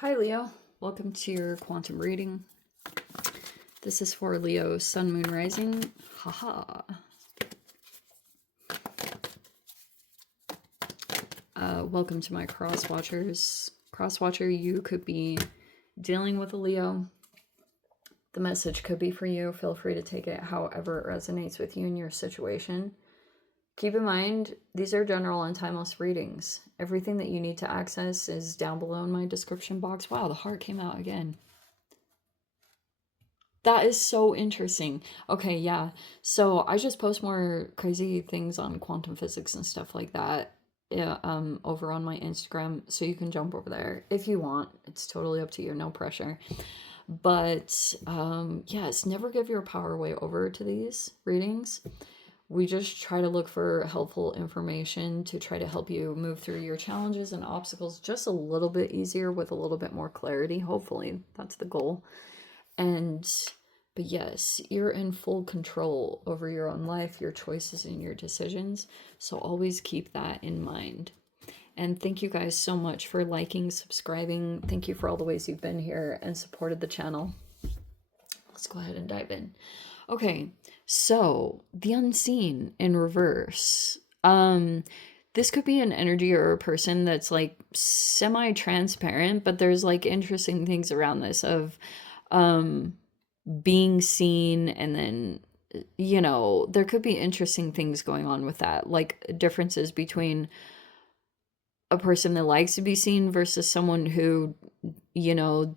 Hi Leo, welcome to your quantum reading. This is for Leo, Sun, Moon, Rising. Haha. Welcome to my cross watchers. Cross watcher, you could be dealing with a Leo. The message could be for you. Feel free to take it however it resonates with you in your situation. Keep in mind, these are general and timeless readings. Everything that you need to access is down below in my description box. Wow, the heart came out again. That is so interesting. Okay, yeah. So I just post more crazy things on quantum physics and stuff like that, yeah, over on my Instagram. So you can jump over there if you want. It's totally up to you, no pressure. But yes, never give your power away over to these readings. We just try to look for helpful information to try to help you move through your challenges and obstacles just a little bit easier with a little bit more clarity. Hopefully, that's the goal. But yes, you're in full control over your own life, your choices, and your decisions. So always keep that in mind. And thank you guys so much for liking, subscribing. Thank you for all the ways you've been here and supported the channel. Let's go ahead and dive in. Okay, so the unseen in reverse. This could be an energy or a person that's like semi-transparent, but there's like interesting things around this of being seen, and then there could be interesting things going on with that, like differences between a person that likes to be seen versus someone who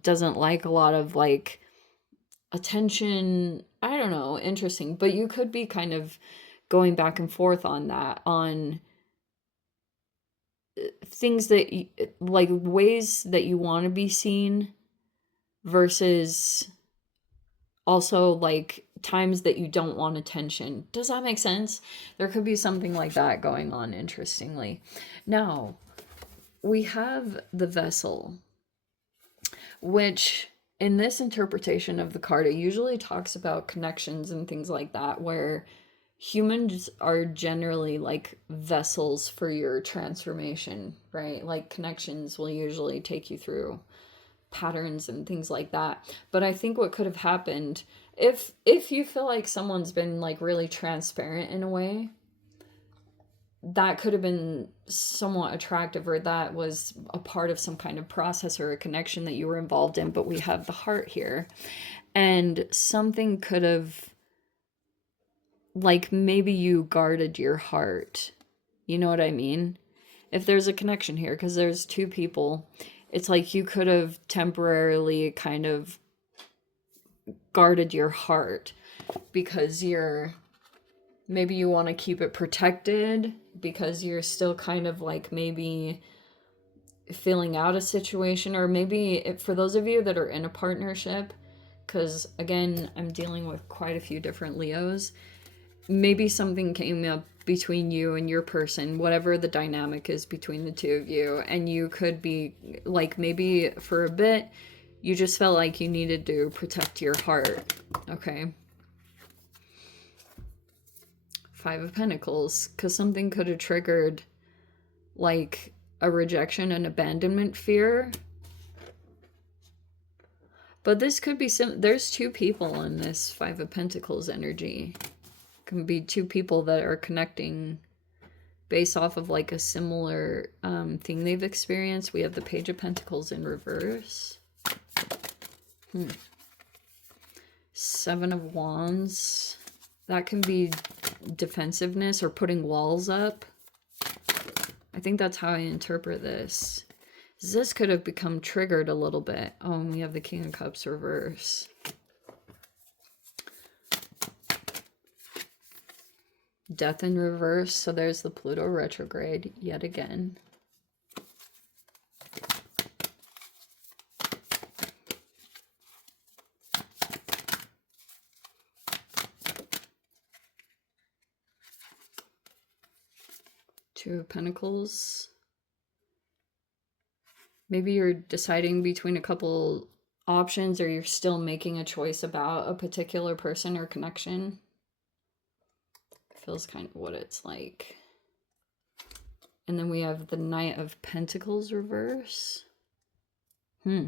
doesn't like a lot of like attention. I don't know, interesting. But you could be kind of going back and forth on that, on things that like ways that you want to be seen versus also like times that you don't want attention. Does that make sense? There could be something like that going on, interestingly. Now, we have the vessel, which in this interpretation of the card, it usually talks about connections and things like that, where humans are generally like vessels for your transformation, right? Like connections will usually take you through patterns and things like that. But I think what could have happened, if you feel like someone's been like really transparent in a way, that could have been somewhat attractive, or that was a part of some kind of process or a connection that you were involved in. But we have the heart here, and something could have, like, maybe you guarded your heart. You know what I mean? If there's a connection here, because there's two people, it's like you could have temporarily kind of guarded your heart because maybe you want to keep it protected because you're still kind of like maybe feeling out a situation, or maybe for those of you that are in a partnership, because again, I'm dealing with quite a few different Leos, maybe something came up between you and your person, whatever the dynamic is between the two of you, and you could be like, maybe for a bit you just felt like you needed to protect your heart. Okay, Five of Pentacles, because something could have triggered like a rejection and abandonment fear. But this could be there's two people in this Five of Pentacles energy. Can be two people that are connecting based off of like a similar thing they've experienced. We have the Page of Pentacles in reverse. Seven of Wands. That can be defensiveness or putting walls up. I think that's how I interpret this. This could have become triggered a little bit. Oh, and we have the King of Cups reverse. Death in reverse. So there's the Pluto retrograde yet again. Two of Pentacles. Maybe you're deciding between a couple options, or you're still making a choice about a particular person or connection. Feels kind of what it's like. And then we have the Knight of Pentacles reverse. Hmm.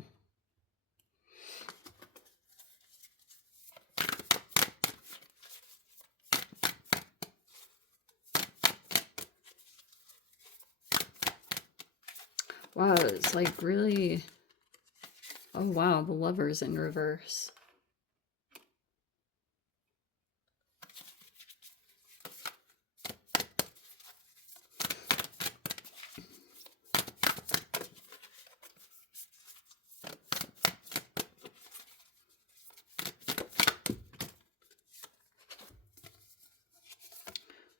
Wow, it's like really... Oh wow, the Lover's in reverse.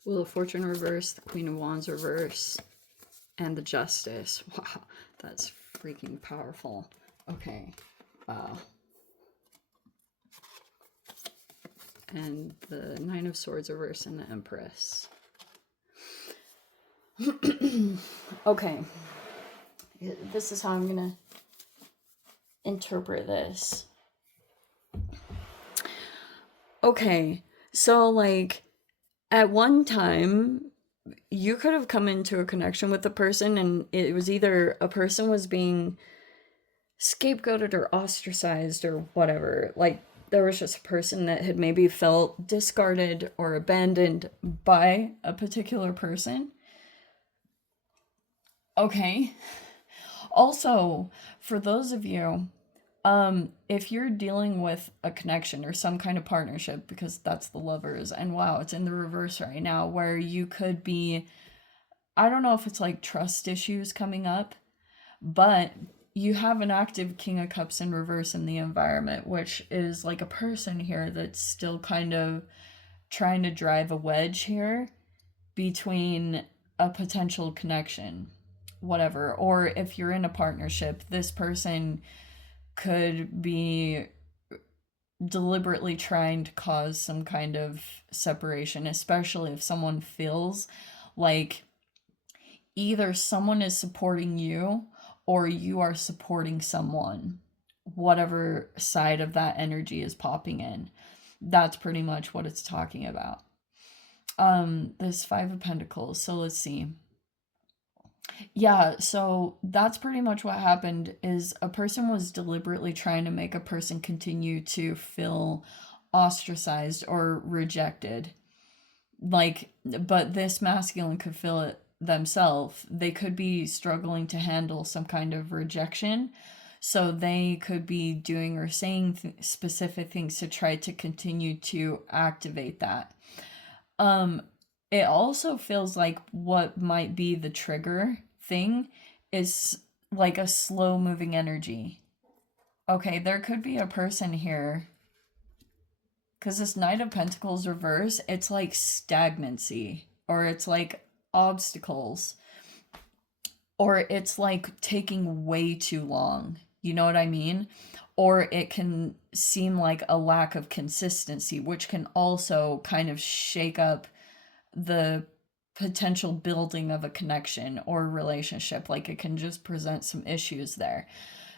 Wheel of Fortune reverse, the Queen of Wands reverse, and the Justice. Wow, that's freaking powerful. Okay, wow. And the Nine of Swords reverse and the Empress. Okay, this is how I'm gonna interpret this. Okay, so like at one time you could have come into a connection with a person and it was either a person was being scapegoated or ostracized or whatever. Like there was just a person that had maybe felt discarded or abandoned by a particular person. Okay. Also, for those of you, if you're dealing with a connection or some kind of partnership, because that's the Lovers, and wow, it's in the reverse right now, where you could be, I don't know if it's like trust issues coming up, but you have an active King of Cups in reverse in the environment, which is like a person here that's still kind of trying to drive a wedge here between a potential connection, whatever. Or if you're in a partnership, this person could be deliberately trying to cause some kind of separation, especially if someone feels like either someone is supporting you or you are supporting someone, whatever side of that energy is popping in. That's pretty much what it's talking about. This Five of Pentacles. So let's see. Yeah, so that's pretty much what happened is a person was deliberately trying to make a person continue to feel ostracized or rejected. Like, but this masculine could feel it themselves. They could be struggling to handle some kind of rejection. So they could be doing or saying specific things to try to continue to activate that. It also feels like what might be the trigger thing is like a slow moving energy. Okay, there could be a person here because this Knight of Pentacles reverse, it's like stagnancy or it's like obstacles or it's like taking way too long. You know what I mean? Or it can seem like a lack of consistency, which can also kind of shake up the potential building of a connection or relationship. Like it can just present some issues there.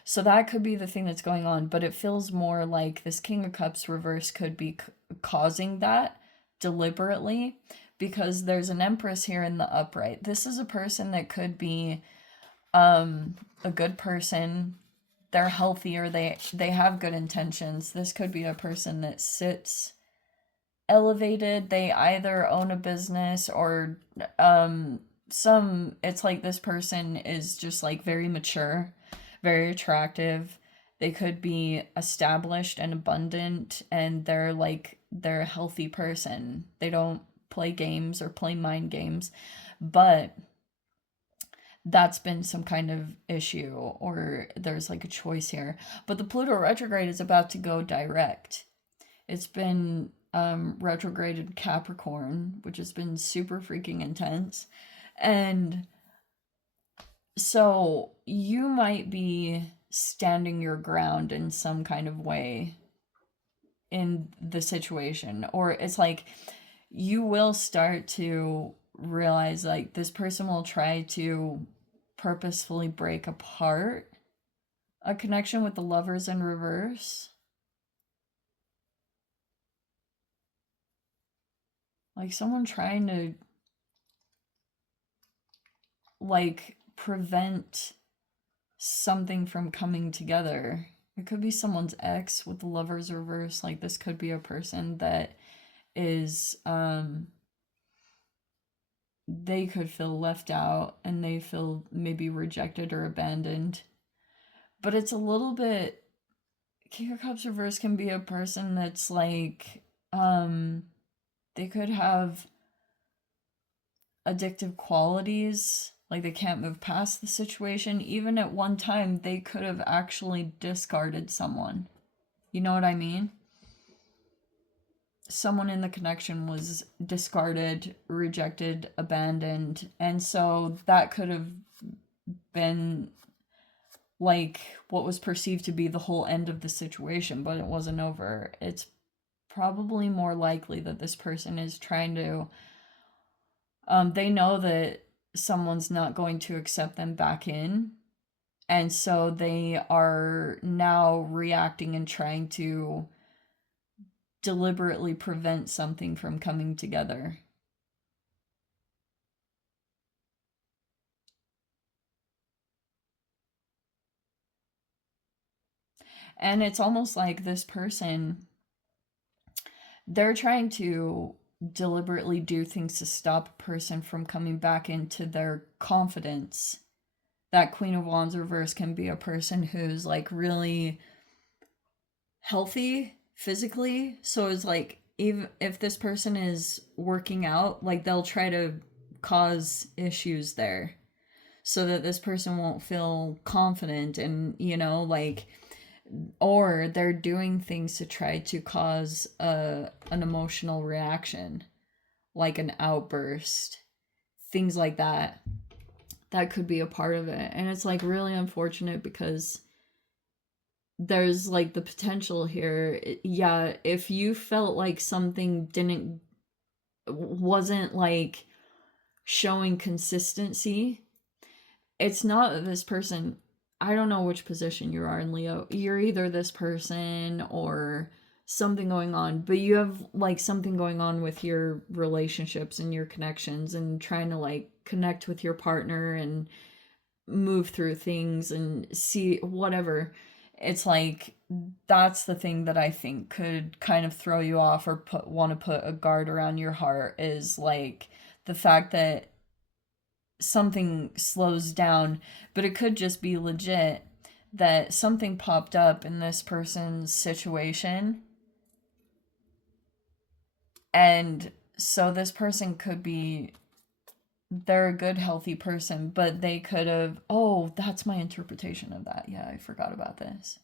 So that could be the thing that's going on, but it feels more like this King of Cups reverse could be causing that deliberately because there's an Empress here in the upright. This is a person that could be a good person. They're healthy or they have good intentions. This could be a person that sits elevated. They either own a business or it's like this person is just like very mature, very attractive. They could be established and abundant and they're a healthy person. They don't play games or play mind games, but that's been some kind of issue or there's like a choice here. But the Pluto retrograde is about to go direct. It's been retrograded Capricorn, which has been super freaking intense. And so you might be standing your ground in some kind of way in the situation, or it's like you will start to realize like this person will try to purposefully break apart a connection with the Lovers in reverse. Like someone trying to like prevent something from coming together. It could be someone's ex with the Lovers reverse. Like, this could be a person that is, they could feel left out and they feel maybe rejected or abandoned. But it's a little bit, King of Cups reverse can be a person that's like, they could have addictive qualities, like they can't move past the situation. Even at one time, they could have actually discarded someone. You know what I mean? Someone in the connection was discarded, rejected, abandoned, and so that could have been like what was perceived to be the whole end of the situation, but it wasn't over. It's probably more likely that this person is trying to, they know that someone's not going to accept them back in, and so they are now reacting and trying to deliberately prevent something from coming together. And it's almost like this person, they're trying to deliberately do things to stop a person from coming back into their confidence. That Queen of Wands reverse can be a person who's like really healthy physically. So it's like, even if this person is working out, like they'll try to cause issues there so that this person won't feel confident, and like, or they're doing things to try to cause an emotional reaction, like an outburst, things like that. That could be a part of it. And it's like really unfortunate because there's like the potential here. Yeah, if you felt like something wasn't like showing consistency, it's not that this person, I don't know which position you are in, Leo. You're either this person or something going on, but you have like something going on with your relationships and your connections and trying to like connect with your partner and move through things and see whatever. It's like that's the thing that I think could kind of throw you off or want to put a guard around your heart, is like the fact that something slows down, but it could just be legit that something popped up in this person's situation. And so this person could be, they're a good, healthy person, but they could have, oh, that's my interpretation of that. Yeah, I forgot about this.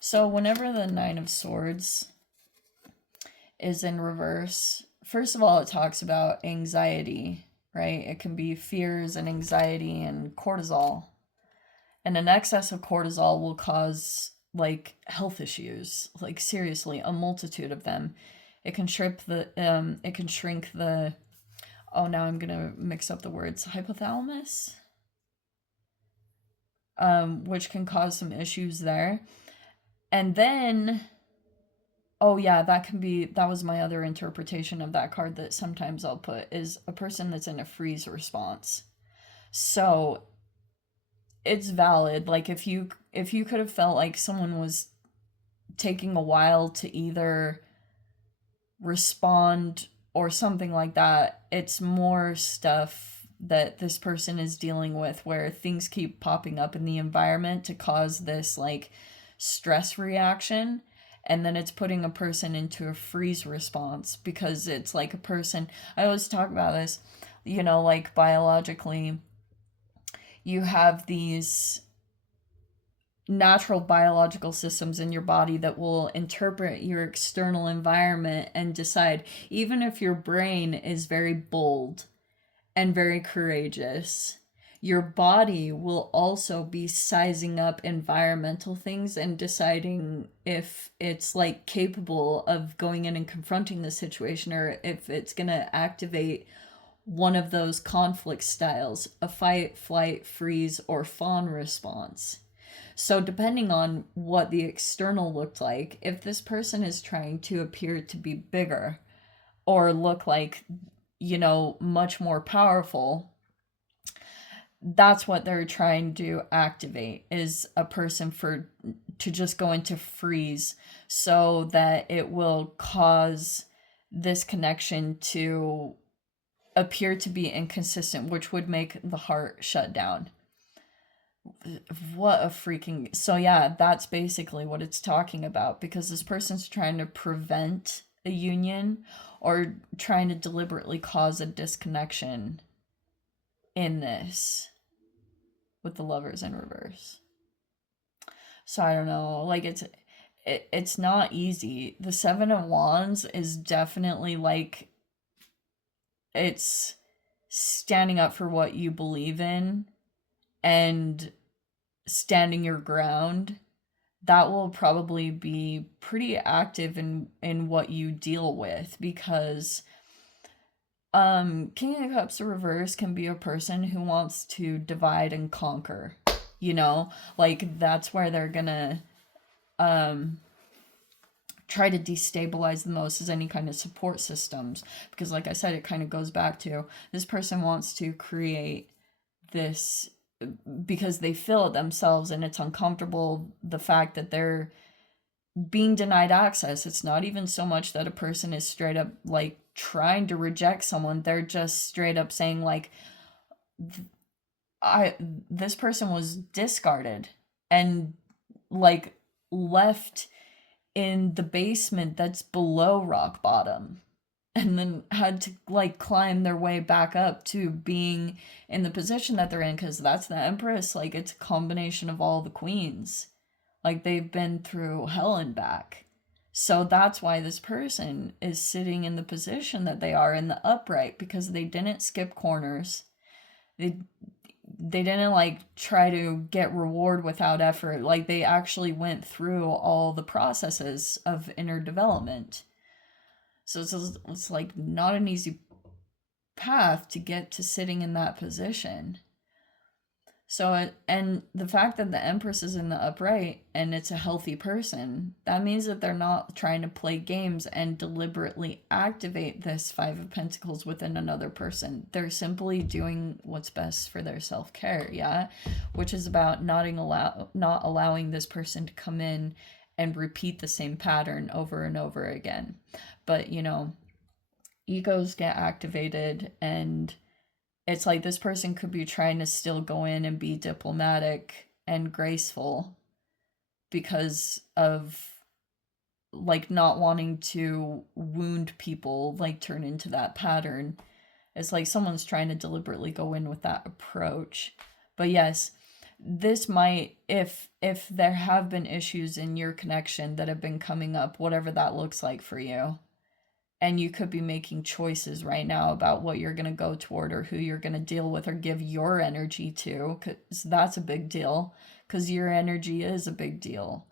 So whenever the Nine of Swords is in reverse, first of all, it talks about anxiety, right? It can be fears and anxiety and cortisol. And an excess of cortisol will cause like health issues, like seriously, a multitude of them. It can shrink the oh, now I'm gonna mix up the words, hypothalamus, which can cause some issues there. And then, oh yeah, that was my other interpretation of that card that sometimes I'll put, is a person that's in a freeze response. So it's valid. Like if you could have felt like someone was taking a while to either respond or something like that, it's more stuff that this person is dealing with where things keep popping up in the environment to cause this like stress reaction, and then it's putting a person into a freeze response because it's like a person, I always talk about this, like biologically you have these natural biological systems in your body that will interpret your external environment and decide, even if your brain is very bold and very courageous, your body will also be sizing up environmental things and deciding if it's like capable of going in and confronting the situation, or if it's going to activate one of those conflict styles, a fight, flight, freeze, or fawn response. So depending on what the external looked like, if this person is trying to appear to be bigger or look like, much more powerful, that's what they're trying to activate, is a person to just go into freeze, so that it will cause this connection to appear to be inconsistent, which would make the heart shut down. What a freaking... So yeah, that's basically what it's talking about, because this person's trying to prevent a union, or trying to deliberately cause a disconnection in this, with the Lovers in reverse. So I don't know, like, it's not easy. The Seven of Wands is definitely like, it's standing up for what you believe in and standing your ground. That will probably be pretty active in what you deal with, because King of Cups reverse can be a person who wants to divide and conquer, you know? Like, that's where they're gonna try to destabilize the most, is any kind of support systems. Because like I said, it kind of goes back to, this person wants to create this because they feel it themselves, and it's uncomfortable, the fact that they're being denied access. It's not even so much that a person is straight up like trying to reject someone, they're just straight up saying like, this person was discarded and like left in the basement that's below rock bottom, and then had to like climb their way back up to being in the position that they're in, because that's the Empress. Like, it's a combination of all the queens. Like, they've been through hell and back. So that's why this person is sitting in the position that they are in the upright, because they didn't skip corners. They didn't like try to get reward without effort. Like, they actually went through all the processes of inner development. So it's like not an easy path to get to sitting in that position. So, and the fact that the Empress is in the upright and it's a healthy person, that means that they're not trying to play games and deliberately activate this Five of Pentacles within another person. They're simply doing what's best for their self-care, yeah? Which is about not allowing this person to come in and repeat the same pattern over and over again. But, you know, egos get activated, and it's like this person could be trying to still go in and be diplomatic and graceful because of like not wanting to wound people, like turn into that pattern. It's like someone's trying to deliberately go in with that approach. But yes, this might, if there have been issues in your connection that have been coming up, whatever that looks like for you, and you could be making choices right now about what you're going to go toward, or who you're going to deal with or give your energy to, because that's a big deal, because your energy is a big deal,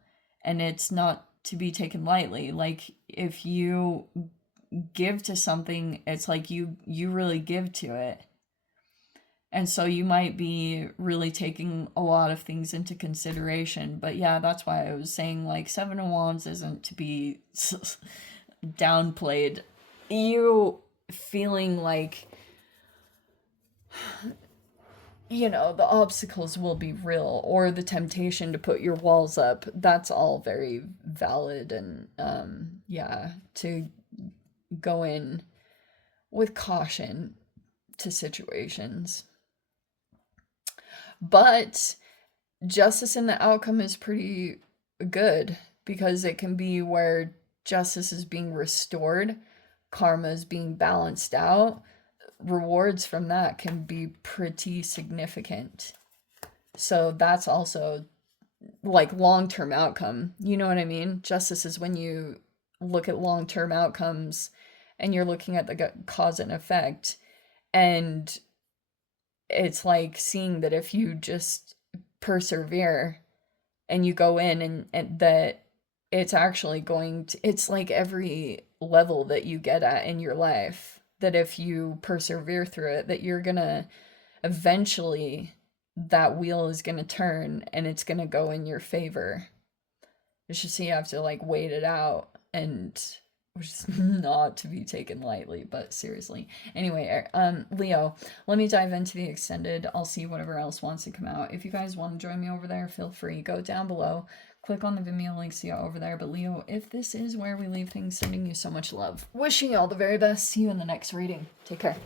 and it's not to be taken lightly. Like, if you give to something, it's like you really give to it. And so you might be really taking a lot of things into consideration. But yeah, that's why I was saying, like, Seven of Wands isn't to be downplayed. You feeling like, you know, the obstacles will be real, or the temptation to put your walls up, that's all very valid. And yeah, to go in with caution to situations. But justice in the outcome is pretty good, because it can be where justice is being restored, karma is being balanced out, rewards from that can be pretty significant. So that's also like long-term outcome, you know what I mean? Justice is when you look at long-term outcomes and you're looking at the cause and effect, and it's like seeing that if you just persevere and you go in, and that it's actually going to, it's like every level that you get at in your life, that if you persevere through it, that you're gonna eventually, that wheel is gonna turn and it's gonna go in your favor. It's just, you have to like wait it out and which is not to be taken lightly, but seriously. Anyway, Leo, let me dive into the extended. I'll see whatever else wants to come out. If you guys want to join me over there, feel free. Go down below, click on the Vimeo link, see you over there. But Leo, if this is where we leave things, sending you so much love. Wishing you all the very best. See you in the next reading. Take care.